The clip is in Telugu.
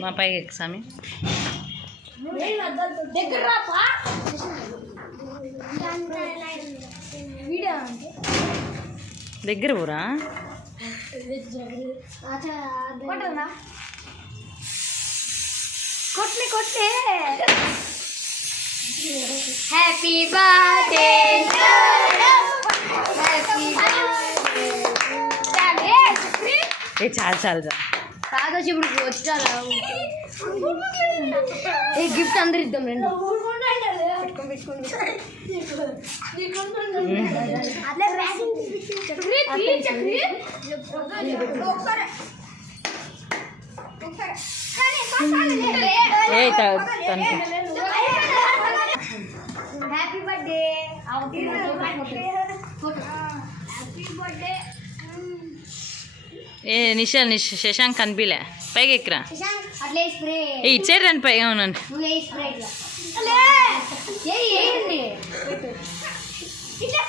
మా పైకి ఎక్సామి దగ్గర ఊరా కొట్లే కొట్లే హ్యాపీ బర్త్డే ఏ చాలు చాలు కాదు ఇప్పుడు వచ్చా ఏ గిఫ్ట్ అందరు ఇద్దాం రండి హ్యాపీ బర్త్డే ఏ నిషాల్ శశాంక్ కనిపిలే పైకి ఎక్కరా అట్లే స్ప్రే ఇచ్చారు రండి పై అవునండి నువ్వు ఏ స్ప్రే ఇట్లా